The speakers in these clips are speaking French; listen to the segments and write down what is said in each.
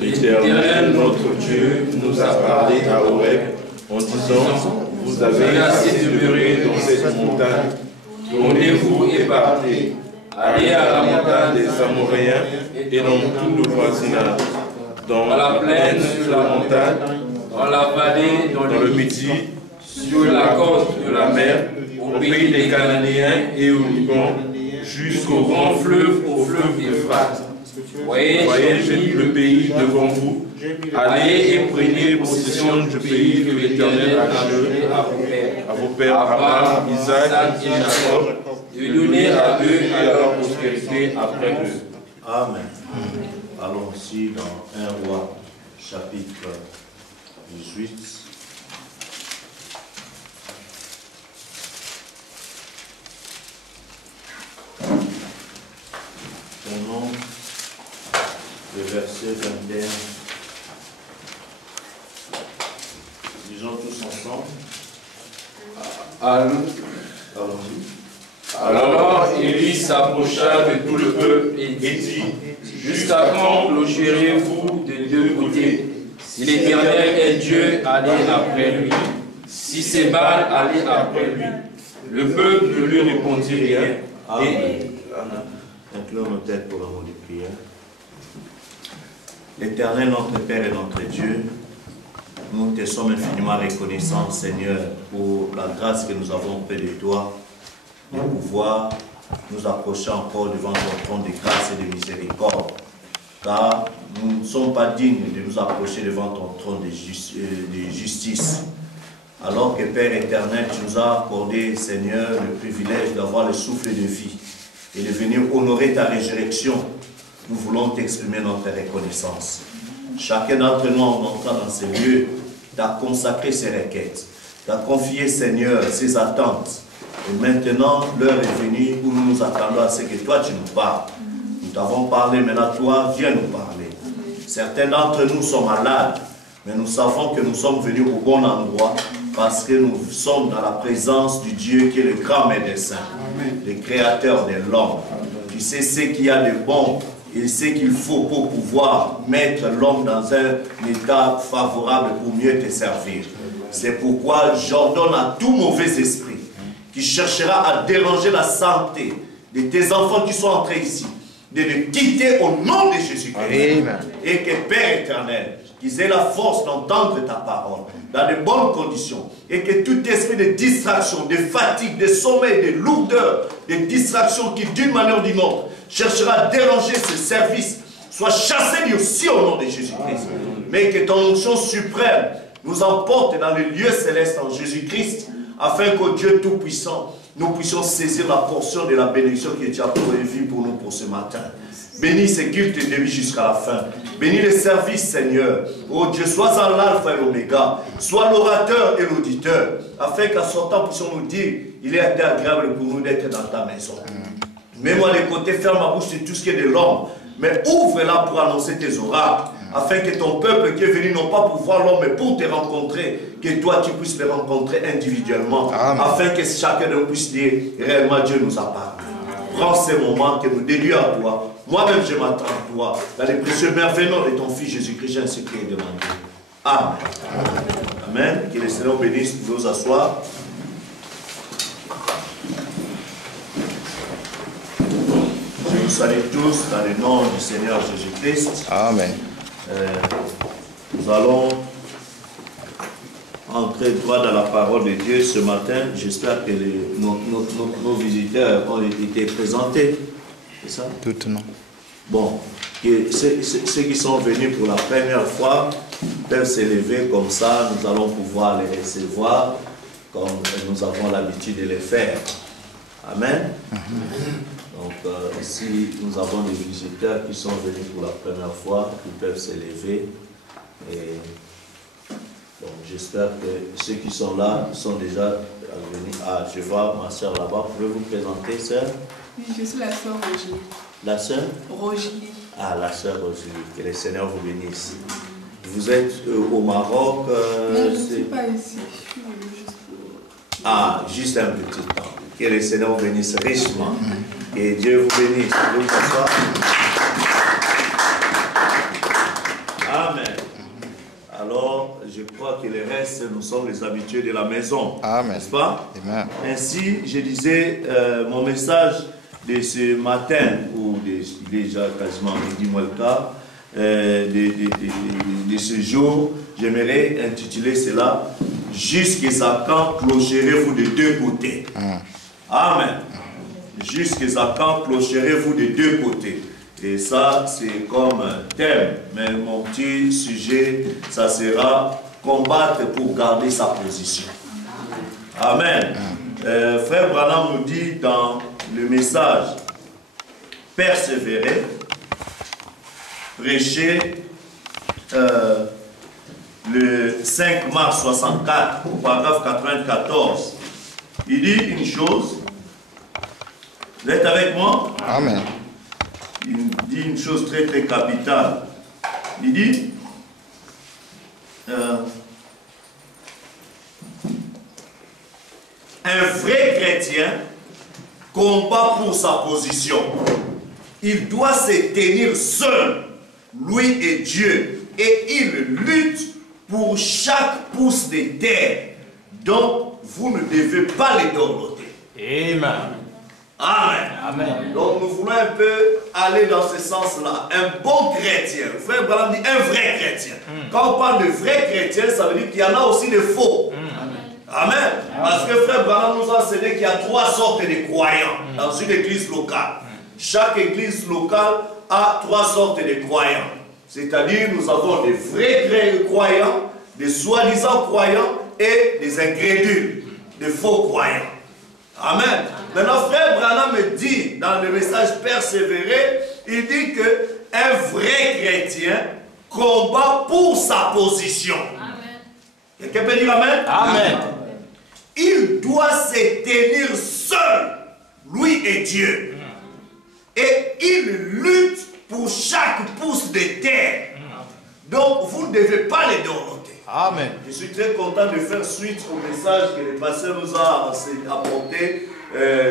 L'Éternel, notre Dieu, nous a parlé à Horeb en disant, vous avez assez demeuré dans cette montagne, tournez-vous et partez. Allez à la montagne des Amoréens et dans tout le voisinage, dans la plaine sur la montagne, dans la vallée, dans le midi, sur la côte de la mer, au pays des Cananéens et au Liban, jusqu'au grand fleuve, au fleuve Euphrate. Voyez, j'ai mis le pays devant vous. Allez et prenez possession du pays que l'Éternel a donné à vos pères, Abraham, Isaac et Jacob, de donner à eux et à leur postérité après eux. Amen. Allons ici dans 1 Roi, chapitre 18. Prenons le verset 21. Disons tous ensemble. Allons-y. Alors Élie s'approcha de tout le peuple et dit, jusqu'à quand clocherez-vous des deux côtés? Si l'Éternel est Dieu, allez après lui. Si c'est Baal, allez après lui. Le peuple ne lui répondit rien. Amen. Inclinons nos têtes pour un mot de prière. L'Éternel, notre Père et notre Dieu, nous te sommes infiniment reconnaissants, Seigneur, pour la grâce que nous avons auprès de toi, de pouvoir nous approcher encore devant ton trône de grâce et de miséricorde. Car nous ne sommes pas dignes de nous approcher devant ton trône de justice. Alors que, Père éternel, tu nous as accordé, Seigneur, le privilège d'avoir le souffle de vie et de venir honorer ta résurrection, nous voulons t'exprimer notre reconnaissance. Chacun d'entre nous, en entrant dans ces lieux, t'a consacré ses requêtes, t'a confié, Seigneur, ses attentes. Et maintenant, l'heure est venue où nous nous attendons à ce que toi, tu nous parles. Nous t'avons parlé, maintenant toi, viens nous parler. Certains d'entre nous sont malades, mais nous savons que nous sommes venus au bon endroit parce que nous sommes dans la présence du Dieu qui est le grand médecin, le créateur de l'homme. Tu sais ce qu'il y a de bon et ce qu'il faut pour pouvoir mettre l'homme dans un état favorable pour mieux te servir. C'est pourquoi j'ordonne à tout mauvais esprit qui cherchera à déranger la santé de tes enfants qui sont entrés ici, de les quitter au nom de Jésus-Christ. Et que Père éternel, qu'ils aient la force d'entendre ta parole dans de bonnes conditions, et que tout esprit de distraction, de fatigue, de sommeil, de lourdeur, de distraction qui d'une manière ou d'une autre cherchera à déranger ce service soit chassé aussi au nom de Jésus-Christ. Mais que ton onction suprême nous emporte dans les lieux célestes en Jésus-Christ, afin que Dieu Tout-Puissant, nous puissions saisir la portion de la bénédiction qui est prévue pour nous pour ce matin. Bénis ces cultes de vie jusqu'à la fin. Bénis les services, Seigneur. Oh Dieu, sois en l'alpha et l'oméga. Sois l'orateur et l'auditeur. Afin qu'à sortant, puissions nous dire, il est agréable pour nous d'être dans ta maison. Mets-moi les côtés, ferme ma bouche sur tout ce qui est de l'homme. Mais ouvre-la pour annoncer tes oracles. Afin que ton peuple qui est venu, non pas pour voir l'homme, mais pour te rencontrer, que toi tu puisses les rencontrer individuellement. Amen. Afin que chacun de nous puisse dire, réellement Dieu nous a parlé. Prends ces moments que nous dédions à toi. Moi-même je m'attends à toi. Dans les précieux merveilleux nom de ton Fils Jésus-Christ, ainsi qu'il est demandé. Amen. Amen. Que le Seigneur bénisse. Vous pouvez vous asseoir. Je vous salue tous dans le nom du Seigneur Jésus-Christ. Amen. Nous allons entrer droit dans la parole de Dieu ce matin. J'espère que nos visiteurs ont été présentés. C'est ça? Tout non. Bon, que ceux qui sont venus pour la première fois peuvent s'élever comme ça. Nous allons pouvoir les recevoir comme nous avons l'habitude de les faire. Amen. Donc ici, nous avons des visiteurs qui sont venus pour la première fois, qui peuvent s'élever. Et donc j'espère que ceux qui sont là sont déjà venus. Ah, je vois ma soeur là-bas. Pouvez vous présenter, sœur? Oui, je suis la sœur Roger. La sœur? Roger. Ah, la sœur Roger. Que le Seigneur vous bénisse. Vous êtes au Maroc? Non, je ne suis pas ici. Je suis venue juste pour... Ah, juste un petit temps. Que le Seigneur vous bénisse richement. Que Dieu vous bénisse. Vous pouvez vous asseoir. crois que le reste, nous sommes les habitués de la maison. Amen. N'est-ce pas? Amen. Ainsi, je disais, mon message de ce matin, ou il est déjà quasiment midi moins le quart, de ce jour, j'aimerais intituler cela « Jusqu'à quand clocherez-vous de deux côtés ?» Amen. Jusqu'à quand clocherez-vous de deux côtés? Et ça, c'est comme thème, mais mon petit sujet, ça sera combattre pour garder sa position. Amen. Frère Branham nous dit dans le message persévérer, prêcher le 5 mars 64 au paragraphe 94. Il dit une chose. Vous êtes avec moi? Amen. Il dit une chose très très capitale. Il dit un vrai chrétien combat pour sa position. Il doit se tenir seul, lui et Dieu, et il lutte pour chaque pouce de terre. Donc, vous ne devez pas les dorloter. Amen. Amen. Amen. Donc, nous voulons un peu aller dans ce sens-là. Un bon chrétien, frère Branham dit un vrai chrétien. Quand on parle de vrai chrétien, ça veut dire qu'il y en a aussi de faux. Amen. Parce que frère Branham nous a enseigné qu'il y a trois sortes de croyants dans une église locale. Chaque église locale a trois sortes de croyants. C'est-à-dire, nous avons des vrais croyants, des soi-disant croyants et des incrédules, des faux croyants. Amen. Maintenant, frère Branham me dit dans le message persévérer, il dit qu'un vrai chrétien combat pour sa position. Quelqu'un peut dire Amen? Amen. Il doit se tenir seul, lui et Dieu. Et il lutte pour chaque pouce de terre. Donc, vous ne devez pas les dorloter. Amen. Je suis très content de faire suite au message que le pasteur nous a apporté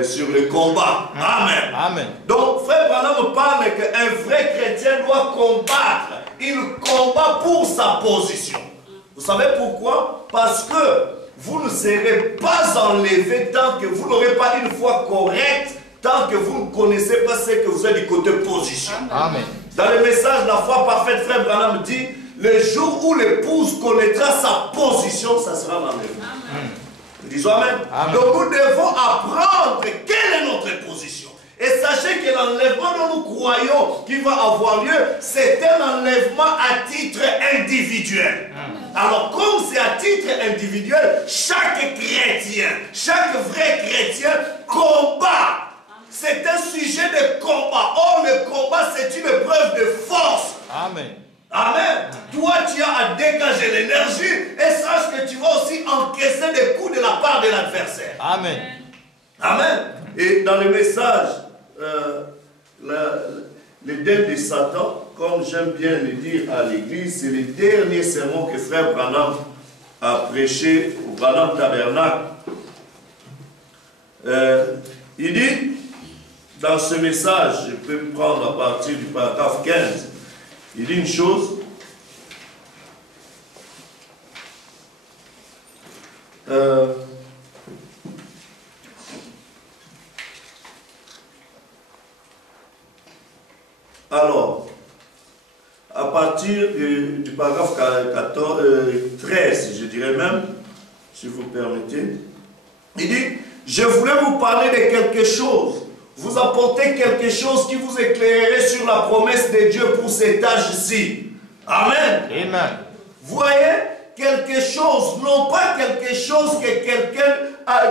sur le combat. Amen. Amen. Donc, frère Branham parle qu'un vrai chrétien doit combattre. Il combat pour sa position. Vous savez pourquoi? Parce que vous ne serez pas enlevé tant que vous n'aurez pas une foi correcte, tant que vous ne connaissez pas ce que vous êtes du côté position. Amen. Dans le message La foi parfaite, frère Branham dit, le jour où l'épouse connaîtra sa position, ça sera l'enlèvement. Disons Amen. Amen. Donc nous devons apprendre quelle est notre position. Et sachez que l'enlèvement dont nous croyons qu'il va avoir lieu, c'est un enlèvement à titre individuel. Alors comme c'est à titre individuel, chaque chrétien, chaque vrai chrétien combat. C'est un sujet de combat. Or le combat c'est une épreuve de force. Amen. Amen. Toi, tu as à dégager l'énergie et sache que tu vas aussi encaisser des coups de la part de l'adversaire. Amen. Amen. Et dans le message, l'Éden de Satan, comme j'aime bien le dire à l'église, c'est le dernier sermon que frère Branham a prêché au Branham Tabernacle. Il dit, dans ce message, je peux me prendre à partir du paragraphe 15, il dit une chose. Alors, à partir du paragraphe 13, je dirais même, si vous permettez, il dit, je voulais vous parler de quelque chose, vous apporter quelque chose qui vous éclairerait sur la promesse de Dieu pour cet âge-ci. Amen. Amen. Vous voyez, quelque chose, non pas quelque chose que quelqu'un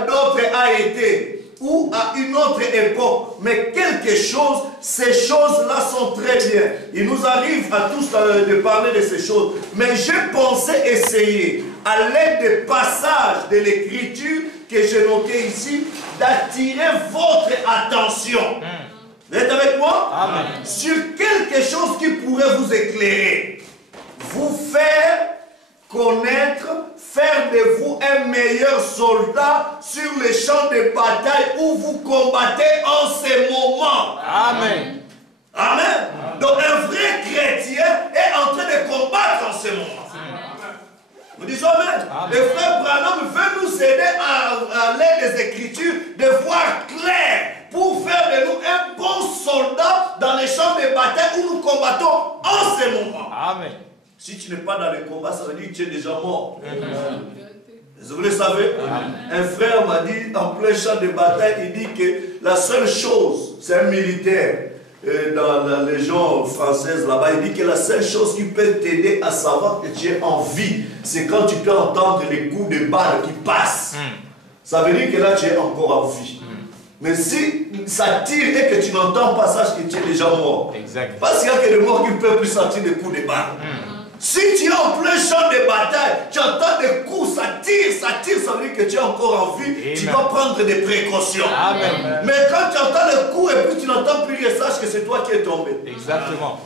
d'autre a été, ou à une autre époque, mais quelque chose, ces choses-là sont très bien. Il nous arrive à tous de parler de ces choses, mais j'ai pensé essayer, à l'aide des passages de l'écriture que j'ai noté ici, d'attirer votre attention. Vous êtes avec moi? Amen. Sur quelque chose qui pourrait vous éclairer, vous faire connaître, faire de vous un meilleur soldat sur les champs de bataille où vous combattez en ces moments. Amen. Amen. Donc un vrai chrétien est en train de combattre en ce moment. Vous dites Disons Amen. Et frère Branham veut nous aider à l'aide des Écritures de voir clair pour faire de nous un bon soldat dans les champs de bataille où nous combattons en ce moment. Amen. Si tu n'es pas dans le combat, ça veut dire que tu es déjà mort. Vous le savez? Un frère m'a dit en plein champ de bataille, il dit que la seule chose, c'est un militaire dans la Légion française là-bas, il dit que la seule chose qui peut t'aider à savoir que tu es en vie, c'est quand tu peux entendre les coups de balle qui passent. Ça veut dire que là tu es encore en vie. Mais si ça tire et que tu n'entends pas, sache que tu es déjà mort. Exact. Parce qu'il y a que les morts qui ne peuvent plus sentir des coups de balle. Si tu es en plein champ de bataille, tu entends des coups, ça tire, ça veut dire que tu es encore en vie. Amen. Tu dois prendre des précautions. Amen. Mais quand tu entends le coup et puis tu n'entends plus rien, sache que c'est toi qui es tombé. Exactement.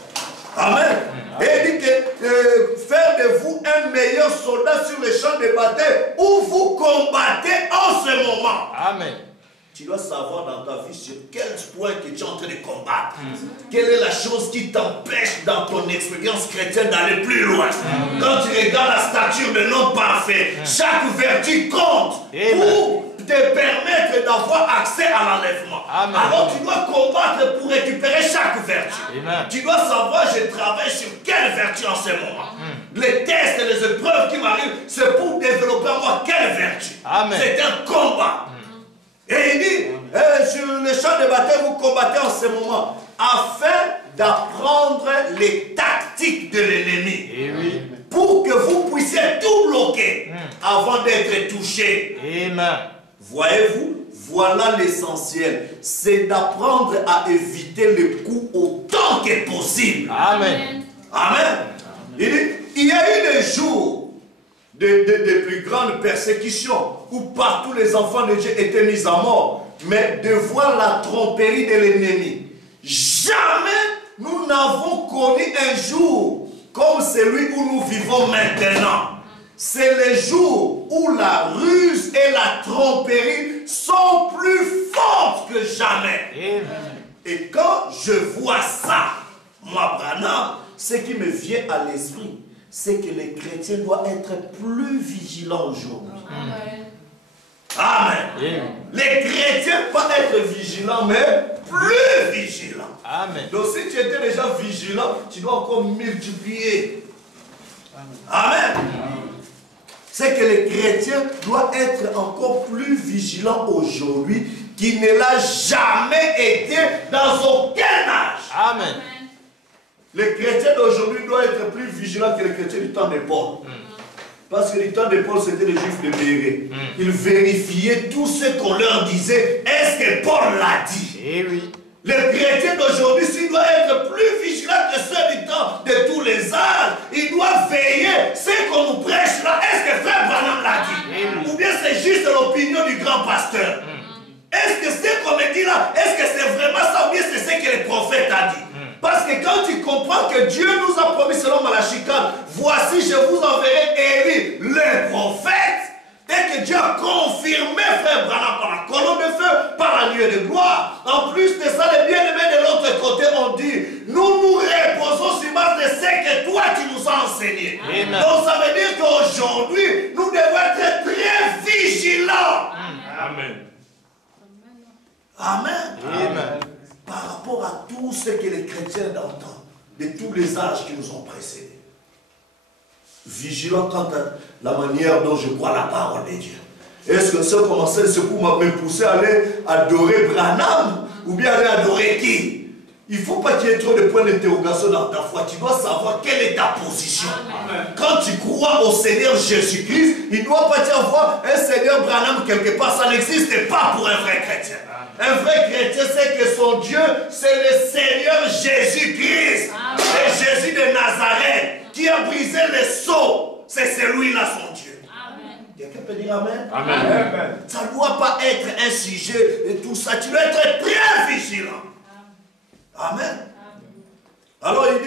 Amen. Et il dit que faire de vous un meilleur soldat sur les champs de bataille où vous combattez en ce moment. Amen. Tu dois savoir dans ta vie sur quel point que tu es en train de combattre. Quelle est la chose qui t'empêche dans ton expérience chrétienne d'aller plus loin. Quand tu regardes la stature de l'homme parfait, chaque vertu compte pour te permettre d'avoir accès à l'enlèvement. Alors tu dois combattre pour récupérer chaque vertu. Tu dois savoir, je travaille sur quelle vertu en ce moment. Les tests et les épreuves qui m'arrivent, c'est pour développer en moi quelle vertu. C'est un combat. Et il dit, sur le champ de bataille, vous combattez en ce moment, afin d'apprendre les tactiques de l'ennemi. Pour que vous puissiez tout bloquer avant d'être touché. Voyez-vous, voilà l'essentiel. C'est d'apprendre à éviter les coups autant que possible. Amen. Amen. Il dit, il y a eu des jours de plus grandes persécutions où partout les enfants de Dieu étaient mis à mort, mais de voir la tromperie de l'ennemi. Jamais nous n'avons connu un jour comme celui où nous vivons maintenant. C'est les jours où la ruse et la tromperie sont plus fortes que jamais. Et quand je vois ça, moi Branham, ce qui me vient à l'esprit, c'est que les chrétiens doivent être plus vigilants aujourd'hui. Amen. Les chrétiens doivent être vigilants, mais plus vigilants. Amen. Donc si tu étais déjà vigilant, tu dois encore multiplier. Amen. C'est que les chrétiens doivent être encore plus vigilants aujourd'hui qu'ils ne l'a jamais été dans aucun âge. Amen. Les chrétiens d'aujourd'hui doivent être plus vigilants que les chrétiens du temps de Paul. Parce que du temps de Paul, c'était les juifs de Béret. Ils vérifiaient tout ce qu'on leur disait. Est-ce que Paul l'a dit? Les chrétiens d'aujourd'hui, s'ils doivent être plus vigilants que ceux du temps de tous les âges, ils doivent veiller ce qu'on nous prêche là. Est-ce que frère Branham l'a dit? Ou bien c'est juste l'opinion du grand pasteur? Est-ce que ce qu'on me dit là, est-ce que c'est vraiment ça ou bien c'est ce que le prophète a dit? Parce que quand tu comprends que Dieu nous a promis selon Malachie 4, voici je vous enverrai Élie, le prophète, et que Dieu a confirmé frère Branham par la colonne de feu, par la nuée de gloire. En plus de ça, les bien-aimés de l'autre côté ont dit, nous nous reposons sur base de ce que toi tu nous as enseigné. Donc ça veut dire qu'aujourd'hui, nous devons être très vigilants. Amen. Amen. Amen. Par rapport à tout ce que les chrétiens entendent, de tous les âges qui nous ont précédés. Vigilant quant à la manière dont je crois la parole de Dieu. Est-ce que ça commençait ce coup m'a même poussé à aller adorer Branham ou bien aller adorer qui? Il ne faut pas qu'il y ait trop de points d'interrogation dans ta foi. Tu dois savoir quelle est ta position. Amen. Quand tu crois au Seigneur Jésus-Christ, il ne doit pas y avoir un Seigneur Branham quelque part. Ça n'existe pas pour un vrai chrétien. Un vrai chrétien sait que son Dieu, c'est le Seigneur Jésus-Christ. C'est Jésus de Nazareth qui a brisé les sceaux. C'est celui-là son Dieu. Quelqu'un peut dire Amen? Amen. Ça ne doit pas être un sujet et tout ça. Tu dois être très vigilant. Amen. Alors il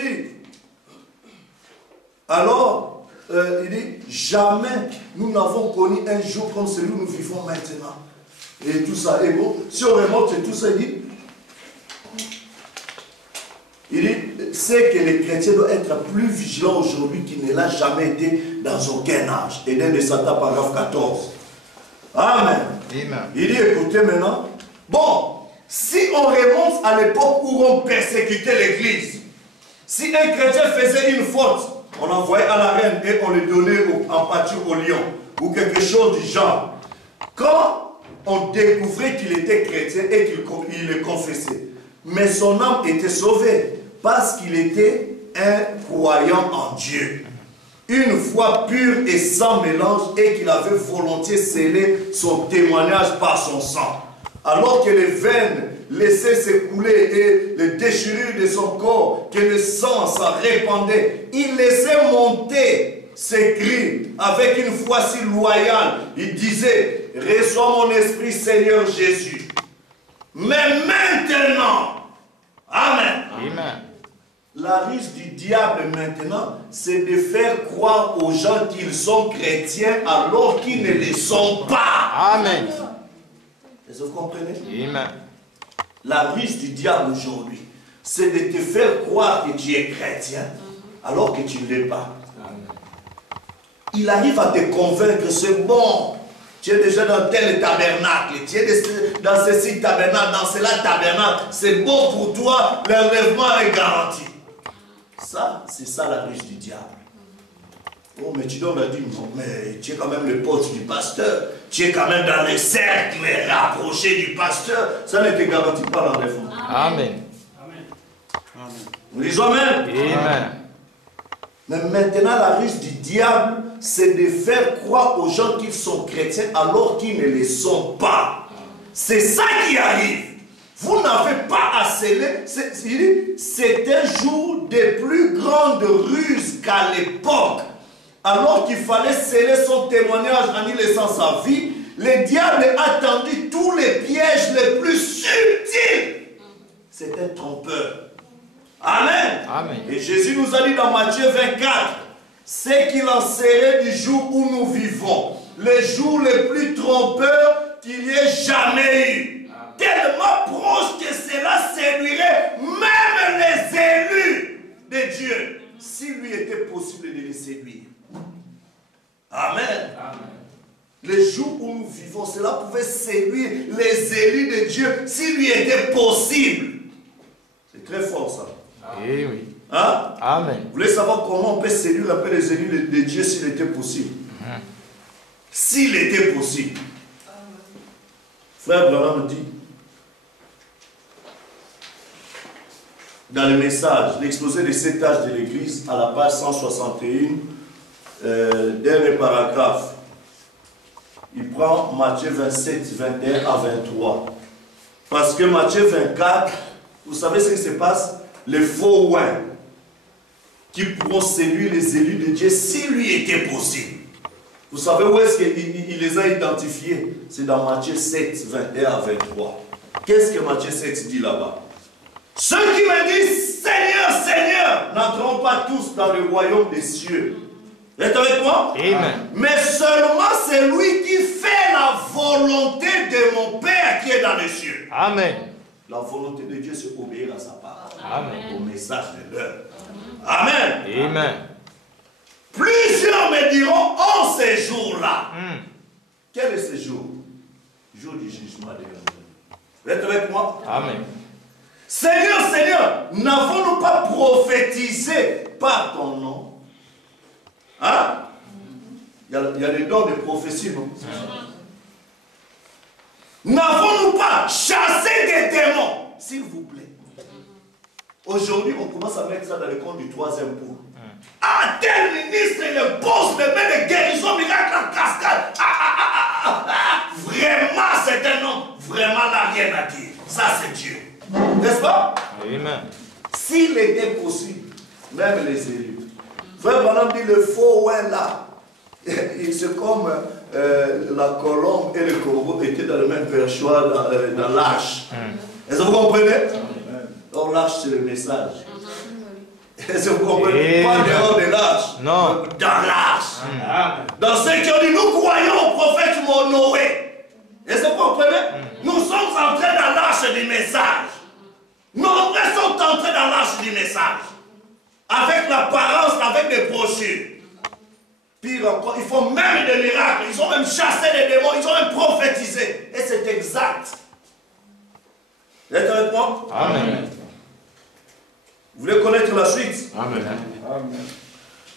dit, jamais nous n'avons connu un jour comme celui où nous vivons maintenant. Et tout ça. Et bon, si on remonte tout ça, il dit, c'est que les chrétiens doivent être plus vigilants aujourd'hui qu'il ne l'a jamais été dans aucun âge. Éden de Satan, paragraphe 14. Amen. Amen. Il dit, écoutez maintenant, bon, si on remonte à l'époque où on persécutait l'église, si un chrétien faisait une faute, on l'envoyait à la reine et on le donnait en pâture au lion, ou quelque chose du genre. Quand on découvrait qu'il était chrétien et qu'il le confessait, mais son âme était sauvée parce qu'il était un croyant en Dieu. Une foi pure et sans mélange et qu'il avait volontiers scellé son témoignage par son sang. Alors que les veines laissaient s'écouler et les déchirures de son corps, que le sang s'en répandait, il laissait monter ses cris avec une foi si loyale. Il disait, reçois mon esprit Seigneur Jésus. Mais maintenant, Amen. Amen. La ruse du diable maintenant, c'est de faire croire aux gens qu'ils sont chrétiens alors qu'ils ne le sont pas. Amen. Est-ce que vous comprenez? Amen. La ruse du diable aujourd'hui, c'est de te faire croire que tu es chrétien alors que tu ne l'es pas. Amen. Il arrive à te convaincre, c'est bon. Tu es déjà dans tel tabernacle, tu es dans ceci tabernacle, dans cela tabernacle. C'est bon pour toi, l'enlèvement est garanti. Ça, c'est ça la ruse du diable. Oh, mais tu dois me dire, non, mais tu es quand même le pote du pasteur. Tu es quand même dans les cercles rapprochés du pasteur. Ça ne te garantit pas l'enlèvement. Amen. Amen. Nous disons Amen. Amen. Mais maintenant, la ruse du diable, c'est de faire croire aux gens qu'ils sont chrétiens alors qu'ils ne le sont pas. C'est ça qui arrive. Vous n'avez pas à sceller. C'est un jour de plus grande ruse qu'à l'époque. Alors qu'il fallait sceller son témoignage en y laissant sa vie, le diable a tendu tous les pièges les plus subtils. C'est un trompeur. Amen. Amen. Et Jésus nous a dit dans Matthieu 24, c'est qu'il en serait du jour où nous vivons, les jours les plus trompeurs qu'il y ait jamais eu. Tellement proche que cela séduirait même les élus de Dieu, s'il lui était possible de les séduire. Amen. Amen. Les jours où nous vivons, cela pouvait séduire les élus de Dieu, s'il lui était possible. C'est très fort ça. Eh oui. Hein? Amen. Vous voulez savoir comment on peut séduire un peu les élus de Dieu s'il était possible? S'il était possible. Frère Branham dit, dans le message, l'exposé des 7 âges de l'Église, à la page 161, dernier paragraphe, il prend Matthieu 27, 21 à 23. Parce que Matthieu 24, vous savez ce qui se passe? Les faux oins qui pourront séduire les élus de Dieu s'il lui était possible. Vous savez où est-ce qu'il les a identifiés? C'est dans Matthieu 7, 21 à 23. Qu'est-ce que Matthieu 7 dit là-bas? Ceux qui me disent Seigneur, Seigneur, n'entreront pas tous dans le royaume des cieux. Vous êtes avec moi? Amen. Mais seulement celui qui fait la volonté de mon Père qui est dans les cieux. Amen. La volonté de Dieu, c'est obéir à sa part. Amen. Au message de l'heure. Amen. Amen. Plusieurs me diront en ces jours-là. Quel est ce jour? Jour du jugement de l'homme. Vous êtes avec moi? Amen. Seigneur, Seigneur, n'avons-nous pas prophétisé par ton nom? Hein? Il y a des dons de prophétie, non? N'avons-nous pas chassé des démons? S'il vous plaît. Aujourd'hui, on commence à mettre ça dans le compte du 3e pot. Ah, tel ministre, il pose les mains de guérison, miracle en cascade. Vraiment, c'est un homme. Vraiment, n'a rien à dire. Ça, c'est Dieu. N'est-ce pas? Amen. S'il était possible, même les élus. Frère Branham dit le faux ouin là. C'est comme la colombe et le corbeau étaient dans le même perchoir dans l'arche. Est-ce que vous comprenez? Or, l'arche, c'est le message. Est-ce que vous comprenez? Pas dehors de l'arche. Non. Dans l'arche. Dans ceux qui ont dit, nous croyons au prophète Noé. Est-ce que vous comprenez? Nous sommes entrés dans l'arche du message. Nos frères sont entrés dans l'arche du message. avec l'apparence, avec des brochures. Pire encore, ils font même des miracles, ils ont même chassé les démons, ils ont même prophétisé. Et c'est exact. Vous êtes avec moi? Amen. Vous voulez connaître la suite? Amen.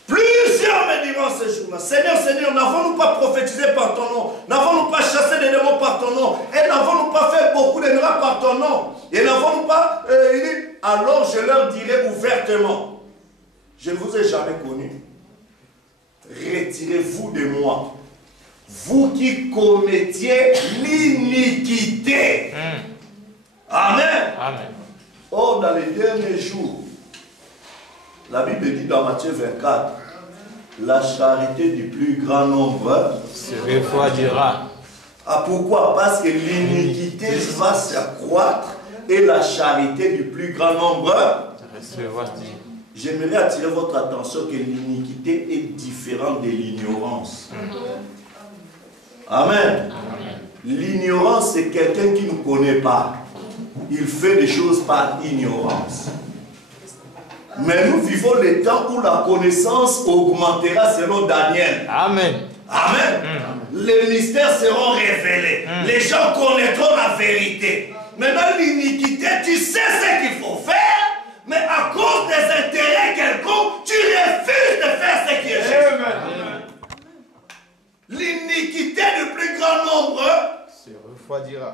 Plusieurs me diront ce jour-là, Seigneur, Seigneur, n'avons-nous pas prophétisé par ton nom? N'avons-nous pas chassé des démons par ton nom? Et n'avons-nous pas fait beaucoup de miracles par ton nom? Et n'avons-nous pas... il dit, alors je leur dirai ouvertement, je ne vous ai jamais connu. Retirez-vous de moi, vous qui commettiez l'iniquité. Amen. Amen. Or, dans les derniers jours, la Bible dit dans Matthieu 24, la charité du plus grand nombre se refroidira. Ah, pourquoi? Parce que l'iniquité va s'accroître et la charité du plus grand nombre. J'aimerais attirer votre attention que l'iniquité est différente de l'ignorance. Amen. L'ignorance, c'est quelqu'un qui ne nous connaît pas. Il fait des choses par ignorance. Mais nous vivons les temps où la connaissance augmentera selon Daniel. Amen. Amen. Les mystères seront révélés. Les gens connaîtront la vérité. Maintenant, l'iniquité, tu sais ce qu'il faut faire, mais à cause des intérêts quelconques, tu refuses de faire ce qui est juste. L'iniquité du plus grand nombre se refroidira.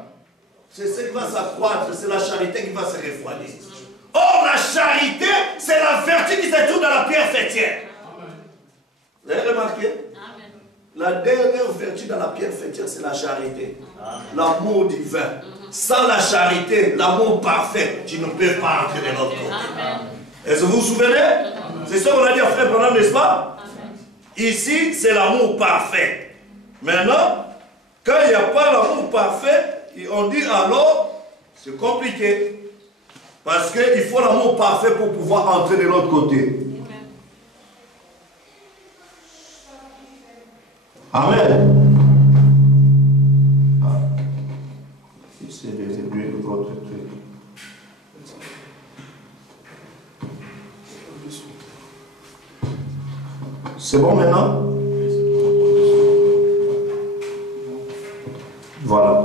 C'est ce qui va s'accroître, c'est la charité qui va se refroidir. Or, la charité, c'est la vertu qui se trouve dans la pierre fêtière. Vous avez remarqué? Amen. La dernière vertu dans la pierre fêtière, c'est la charité. L'amour divin. Sans la charité, l'amour parfait, tu ne peux pas entrer de l'autre côté. Est-ce que vous vous souvenez? C'est ça qu'on a dit à frère Branham, n'est-ce pas? Amen. Ici, c'est l'amour parfait. Maintenant, quand il n'y a pas l'amour parfait, on dit alors, c'est compliqué. Parce qu'il faut l'amour parfait pour pouvoir entrer de l'autre côté. Amen. C'est votre truc. C'est bon maintenant? Voilà.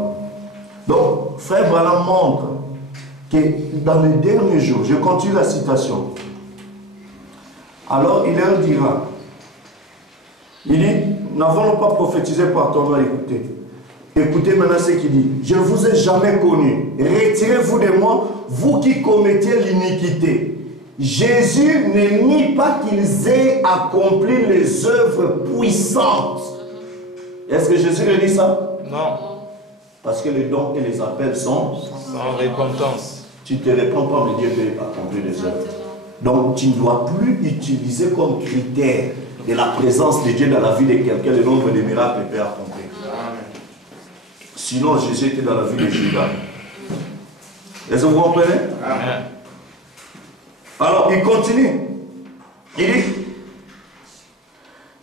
Donc, frère Branham montre que dans les derniers jours, je continue la citation, alors il leur dira, il dit, n'avons-nous pas prophétisé par ton nom? Écoutez maintenant ce qu'il dit, je ne vous ai jamais connu, retirez-vous de moi, vous qui commettiez l'iniquité. Jésus ne nie pas qu'ils aient accompli les œuvres puissantes. Est-ce que Jésus le dit ça? Non. Parce que les dons et les appels sont sans récompense. Tu te réponds pas, mais Dieu peut accomplir les œuvres. Donc tu ne dois plus utiliser comme critère de la présence de Dieu dans la vie de quelqu'un le nombre de miracles qu'il peut accomplir. Sinon Jésus était dans la vie de Judas. Est-ce que vous comprenez? Amen. Alors il continue. Il dit,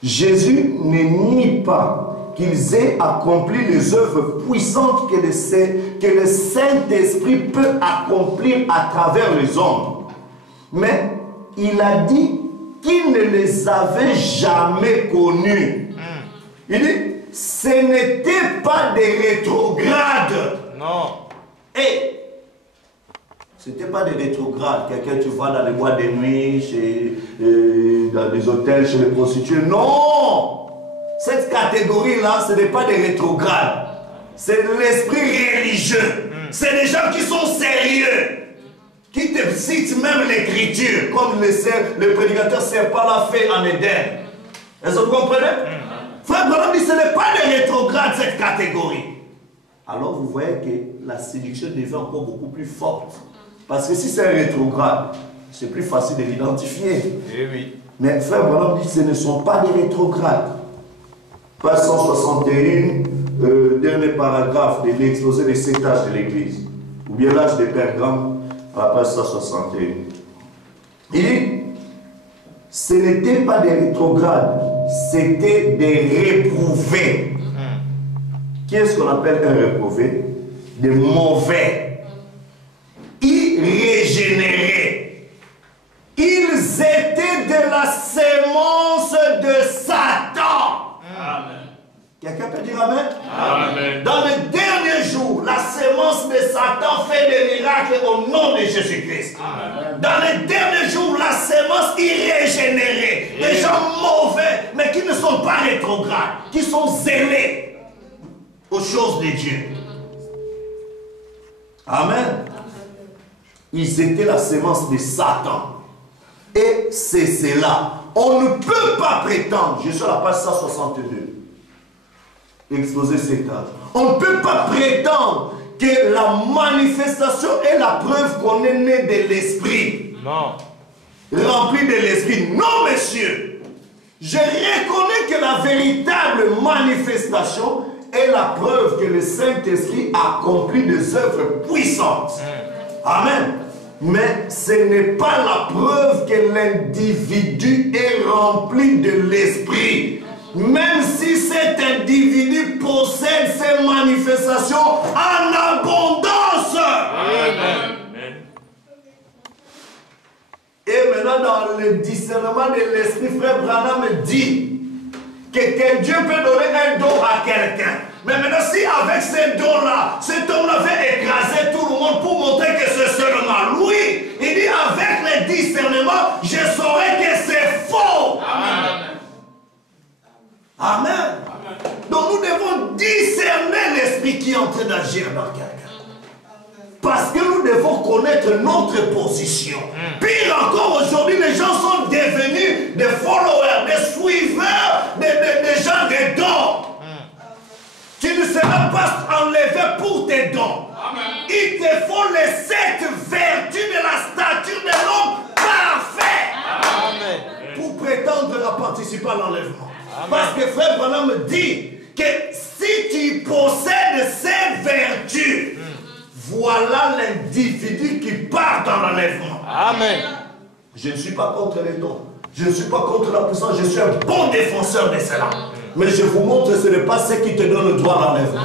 Jésus ne nie pas qu'ils aient accompli les œuvres puissantes que le Saint-Esprit peut accomplir à travers les hommes. Mais il a dit qu'il ne les avait jamais connus. Il dit, ce n'était pas des rétrogrades. Non. Et ce n'était pas des rétrogrades. Quelqu'un tu vois dans les boîtes de nuit, dans les hôtels, chez les prostituées. Non. Cette catégorie-là, ce n'est pas des rétrogrades. C'est l'esprit religieux. C'est des gens qui sont sérieux. Qui te citent même l'écriture, comme le prédicateur Serpent l'a fait en Éden. Est-ce que vous comprenez? Frère Branham dit, ce n'est pas des rétrogrades, cette catégorie. Alors vous voyez que la séduction devient encore beaucoup plus forte. Parce que si c'est un rétrograde, c'est plus facile de l'identifier. Eh oui. Mais frère Branham dit, ce ne sont pas des rétrogrades. Page 161, dernier paragraphe de l'exposé des 7 âges de l'Église, ou bien l'âge des Pergames, à la page 161. Il dit, ce n'était pas des rétrogrades, c'était des réprouvés. Qui est-ce qu'on appelle un réprouvé? Des mauvais, irrégénérés. Ils étaient la sémence de Satan. Amen. Quelqu'un peut dire Amen? Amen. Dans les derniers jours, la sémence de Satan fait des miracles au nom de Jésus-Christ. Dans les derniers jours, la sémence irrégénérée, des gens mauvais, mais qui ne sont pas rétrogrades, qui sont zélés aux choses de Dieu. Amen. Ils étaient la sémence de Satan. Et c'est cela. On ne peut pas prétendre, je suis à la page 162. Exposer cet âge. On ne peut pas prétendre que la manifestation est la preuve qu'on est né de l'esprit. Non. Rempli de l'esprit. Non, monsieur. Je reconnais que la véritable manifestation est la preuve que le Saint-Esprit accomplit des œuvres puissantes. Amen. Mais ce n'est pas la preuve que l'individu est rempli de l'esprit. Même si cet individu possède ces manifestations en abondance. Amen. Et maintenant, dans le discernement de l'esprit, frère Branham dit que Dieu peut donner un don à quelqu'un. Mais maintenant, si avec ces dons-là, cet homme-là veut écraser tout le monde pour montrer que c'est seulement lui, il dit avec le discernement, je saurai que c'est faux. Amen. Amen. Donc nous devons discerner l'esprit qui est en train d'agir dans quelqu'un. Parce que nous devons connaître notre position. Pire encore, aujourd'hui, les gens sont devenus des followers, des suiveurs, des gens des dons. Tu ne seras pas enlevé pour tes dons. Il te faut les 7 vertus de la stature de l'homme parfait. Amen. Pour prétendre à participer à l'enlèvement. Parce que frère Branham me dit que si tu possèdes ces vertus, voilà l'individu qui part dans l'enlèvement. Amen. Je ne suis pas contre les dons. Je ne suis pas contre la puissance. Je suis un bon défenseur de cela. Mais je vous montre que ce n'est pas ce qui te donne le droit à l'enlèvement.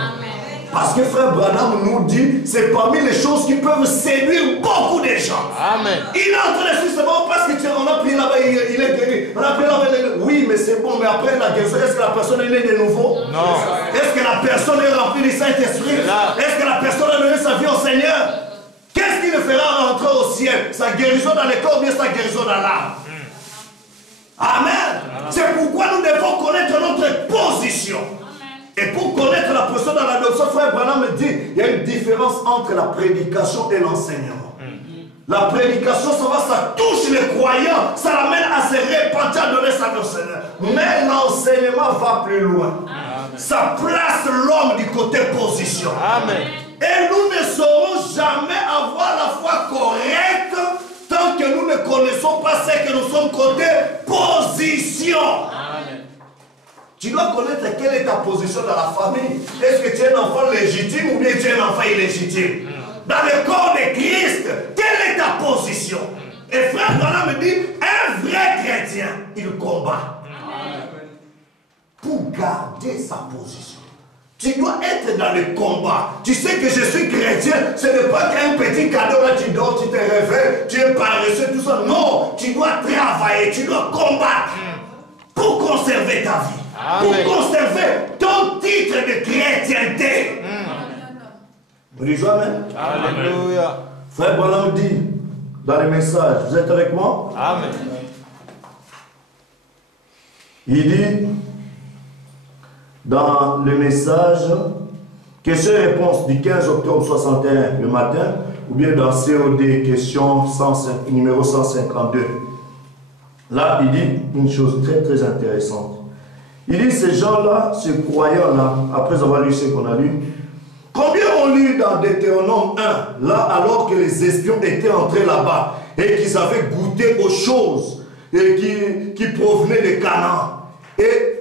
Parce que frère Branham nous dit, c'est parmi les choses qui peuvent séduire beaucoup de gens. Amen. Il est en train de suivre, c'est bon parce qu'on a pris là-bas, il est guéri. On a pris là-bas, oui, mais c'est bon, mais après la guérison, est-ce que la personne est née de nouveau? Non. Est-ce que la personne est remplie du Saint-Esprit? Est-ce que la personne a donné sa vie au Seigneur? Qu'est-ce qui le fera rentrer au ciel? Sa guérison dans les corps ou bien sa guérison dans l'âme? Amen. C'est pourquoi nous devons connaître notre position. Et pour connaître la personne dans l'adoption, frère Branham me dit, il y a une différence entre la prédication et l'enseignement. La prédication, ça touche les croyants, ça l'amène à se repentir, à donner sa vie au Seigneur. Mais l'enseignement va plus loin. Ça place l'homme du côté position. Amen. Et nous ne saurons jamais avoir la foi correcte tant que nous ne connaissons pas ce que nous sommes côté position. Amen. Tu dois connaître quelle est ta position dans la famille. Est-ce que tu es un enfant légitime ou bien tu es un enfant illégitime? Dans le corps de Christ, quelle est ta position? Et frère Branham me dit, un vrai chrétien, il combat pour garder sa position. Tu dois être dans le combat. Tu sais que je suis chrétien, ce n'est pas qu'un petit cadeau là, tu dors, tu te réveilles, tu es paresseux, tout ça. Non, tu dois travailler, tu dois combattre pour conserver ta vie. Amen. Pour conserver ton titre de chrétienté. Vous dites Amen. Alléluia. Frère Branham dit dans le message, vous êtes avec moi? Amen. Il dit dans le message, question-réponse du 15 octobre 61 le matin, ou bien dans COD, question numéro 152. Là, il dit une chose très très intéressante. Il dit ces gens-là, ces croyants-là, après avoir lu ce qu'on a lu, combien ont lu dans Deutéronome 1, là alors que les espions étaient entrés là-bas et qu'ils avaient goûté aux choses et qui provenaient de Canaan. Et